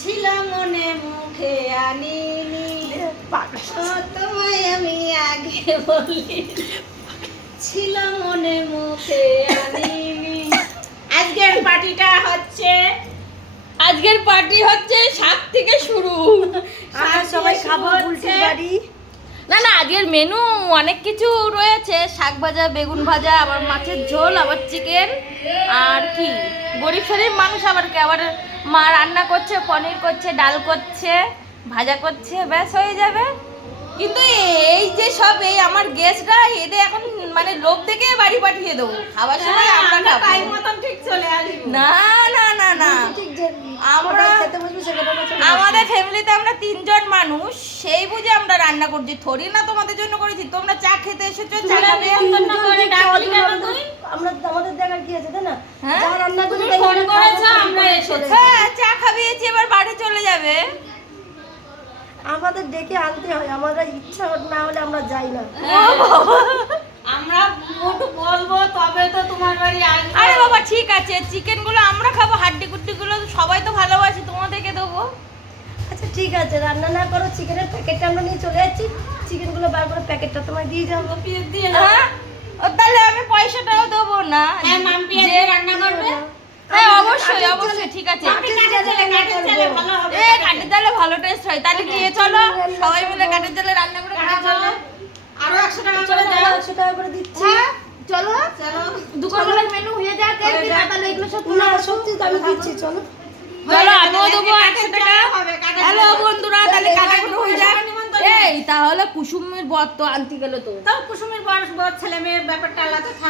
ছিল মনে মুখে আনিনি, তোমায় আমি আগে বলি, ছিল মনে মুখে আনিনি। আজকের পার্টিটা হচ্ছে, আজকের পার্টি হচ্ছে শাক থেকে শুরু। আমরা সবাই খাবো বুলটির বাড়ি। না না, আজকের মেনু অনেক কিছু রয়েছে, শাক ভাজা, বেগুন ভাজা, আবার মাছের ঝোল, আবার চিকেন, আর কি গরিব শরীর মানুষ আবার কি, আবার মা রান্না করছে, পনির করছে, ডাল করছে, ভাজা করছে, ব্যাস হয়ে যাবে। কিন্তু এই যে সব এই আমার গেস্টরা, এদের এখন মানে লোভ দেখে বাড়ি পাঠিয়ে দেবো, খাবার সময় আমরা খাবো। টাইম মতন ঠিক চলে আসবো। না না না না, ঠিক যে আমরা খেতে বসবি সেখানে আমরা চলে আমাদের ফ্যামিলিতে আমরা 3 জন মানুষ, সেই বুঝে আমরা রান্না করছি, থরি না তোমাদের জন্য করেছি। তোমরা চা খেতে এসেছো, চা খাবে। আমরা আমাদের দেখার কি আছে, তাই না? হ্যাঁ? যা রান্না করি তুমি তাই ফোন আমরা করেছো, খাবো, আমরা তারপরে এসেছি। চলে যাবো। হ্যাঁ, চা খাবিয়েছি, এবার বাড়ি চলে যাবে। আমাদের ডেকে আনতে হয়, আমরা ইচ্ছা না হলে আমরা যাই না। আমরা মুঠ বলবো তবে তো তোমার বাড়ি আসবো। আরে বাবা ঠিক আছে, চিকেন গুলো আমরা খাবো, হাড্ডি কুড্ডি গুলো সবাই তো ভালোবাসি, তোমাদেরকে দেবো। আচ্ছা ঠিক আছে, রান্না না করো, চিকেনের প্যাকেটটা আমরা নিয়ে চলে যাচ্ছি, চিকেনগুলো বার করে প্যাকেটটা তোমায় দিয়ে যাবো। পিস দিয়ে দাও। হ্যাঁ, ও তাহলে আমি পয়সাটাও দেবো না। হ্যাঁ, মাম্পি আজকে রান্না করবে। হ্যাঁ অবশ্যই অবশ্যই, ঠিক আছে। মাম্পি কাঠের জালে ভালো হবে। এ কাঠের জালে ভালো টেস্ট হয়, তাহলে নিয়ে চলো সবাই মিলে কাঠের জালে রান্না করে কাঠের খাবো। জালে। আরো 100 টাকা চলো করে দাও। 100 টাকা করে দিচ্ছি। হ্যাঁ চলো, চলো। দুপুরবেলার মেনু হয়ে যাক, এর কি না, তাহলে এগুলো সব না সত্যি তো আমি দিচ্ছি, চলো। চলো আমিও দেবো কাঠের 100 টাকা। জালে হবে, কাঠের হ্যালো জালে। বন্ধুরা, তাহলে কাটাকুটো হয়ে যাক। নিমন্ত্রণ। এই তাহলে কুসুমের বর তো আনতে গেল তো। তাও কুসুমের বড় বড় ছেলে মেয়ে ব্যাপারটা আলাদা।